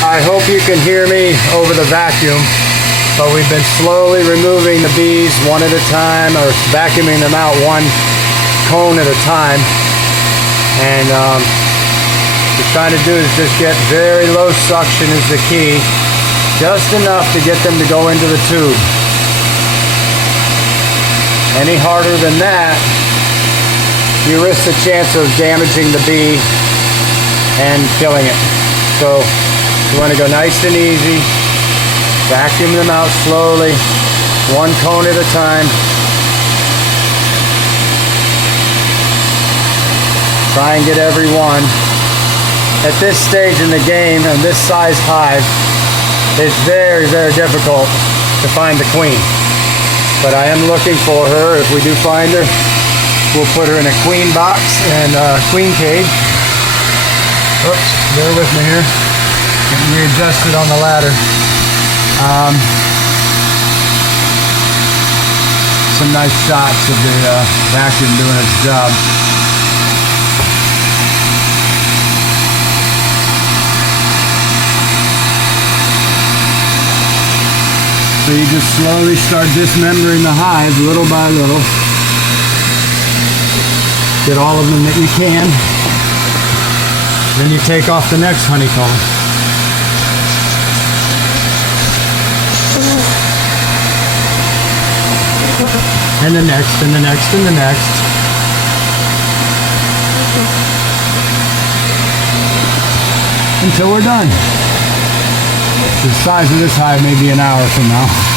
I hope you can hear me over the vacuum, but we've been slowly removing the bees one at a time, or vacuuming them out one cone at a time. And what we're trying to do is just get very low suction is the key, just enough to get them to go into the tube. Any harder than that, you risk the chance of damaging the bee and killing it. So you want to go nice and easy, vacuum them out slowly, one cone at a time. Try and get every one. At this stage in the game, and this size hive, it's very, very difficult to find the queen. But I am looking for her. If we do find her, we'll put her in a queen box and a queen cage. Oops, bear with me here. Getting readjusted on the ladder. Some nice shots of the vacuum doing its job. So you just slowly start dismembering the hive little by little. Get all of them that you can. Then you take off the next honeycomb. And the next, and the next, and the next. Until we're done. The size of this hive may be an hour from now.